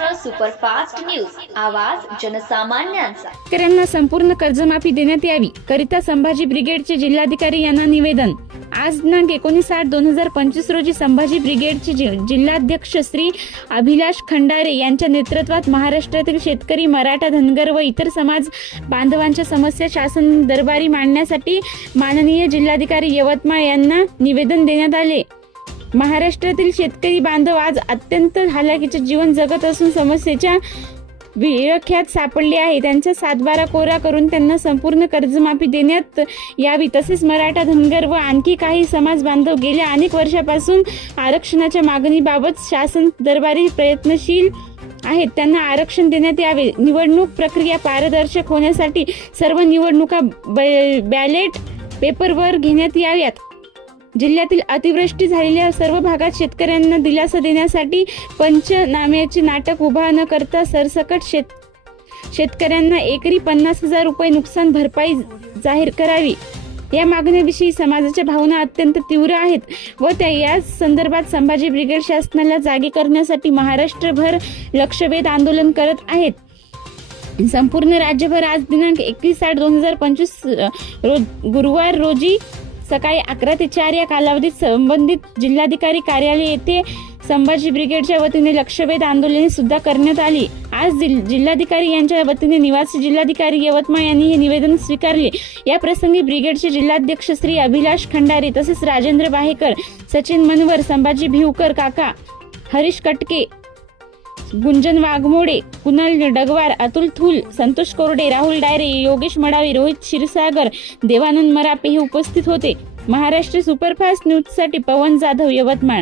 Superfast news. आवाज जनसामान्यांचा. शेतकऱ्यांना संपूर्ण कर्जमाफी देण्यात यावी करिता संभाजी ब्रिगेडचे जिल्हाधिकारी यांना निवेदन. आज दिनांक एकोणीस आठ दोन हजार पंचवीस रोजी संभाजी ब्रिगेडचे जिल्हाध्यक्ष श्री अभिलाष खंडारे यांच्या नेतृत्वात महाराष्ट्रातील शेतकरी मराठा धनगर व इतर समाज बांधवांच्या समस्या शासन दरबारी मांडण्यासाठी माननीय जिल्हाधिकारी यवतमाळ यांना निवेदन देण्यात आले. महाराष्ट्रातील शेतकरी बांधव आज अत्यंत हालाकीचे जीवन जगत असून समस्येच्या विळख्यात सापडले आहे त्यांचा सातबारा कोरा करून त्यांना संपूर्ण कर्जमाफी देण्यात यावी तसेच मराठा धनगर व आणखी काही समाज बांधव गेल्या अनेक वर्षापासून आरक्षणाच्या मागणीबाबत शासन दरबारी प्रयत्नशील आहेत. त्यांना आरक्षण देण्यात यावे. निवडणूक प्रक्रिया पारदर्शक होण्यासाठी सर्व निवडणुका ब- बॅलेट पेपरवर घेण्यात याव्यात. जिल्ह्यातील अतिवृष्टी झालेल्या सर्व भागात शेतकऱ्यांना दिलासा देण्यासाठी पंचनाम्याचे नाटक उभा न करता सरसकट शेत शेतकऱ्यांना एकरी पन्नास हजार रुपये नुकसान भरपाई जाहीर करावी. या मागण्याविषयी समाजाच्या भावना अत्यंत तीव्र आहेत व त्या या संदर्भात संभाजी ब्रिगेड शासनाला जागे करण्यासाठी महाराष्ट्रभर लक्षवेध आंदोलन करत आहेत. संपूर्ण राज्यभर आज दिनांक एकवीस आठ दोन हजार पंचवीस रोज गुरुवार रोजी सकाळी अकरा ते चार या कालावधीत संबंधित जिल्हाधिकारी कार्यालय येथे संभाजी ब्रिगेडच्या वतीने लक्षवेध आंदोलने सुद्धा करण्यात आली. आज जिल- जिल्हाधिकारी यांच्या वतीने निवासी जिल्हाधिकारी यवतमाळ यांनी हे निवेदन स्वीकारले. या प्रसंगी ब्रिगेडचे जिल्हाध्यक्ष श्री अभिलाष खंडारे तसेच राजेंद्र बाहेकर सचिन मनवर संभाजी भिवकर काका हरीश कटके गुंजन वाघमोडे कुणाल डगवार अतुल थुल संतोष कोरडे राहुल डायरे योगेश मडावी रोहित क्षीरसागर देवानंद मरापे हे उपस्थित होते. महाराष्ट्र सुपरफास्ट न्यूजसाठी पवन जाधव यवतमाळ.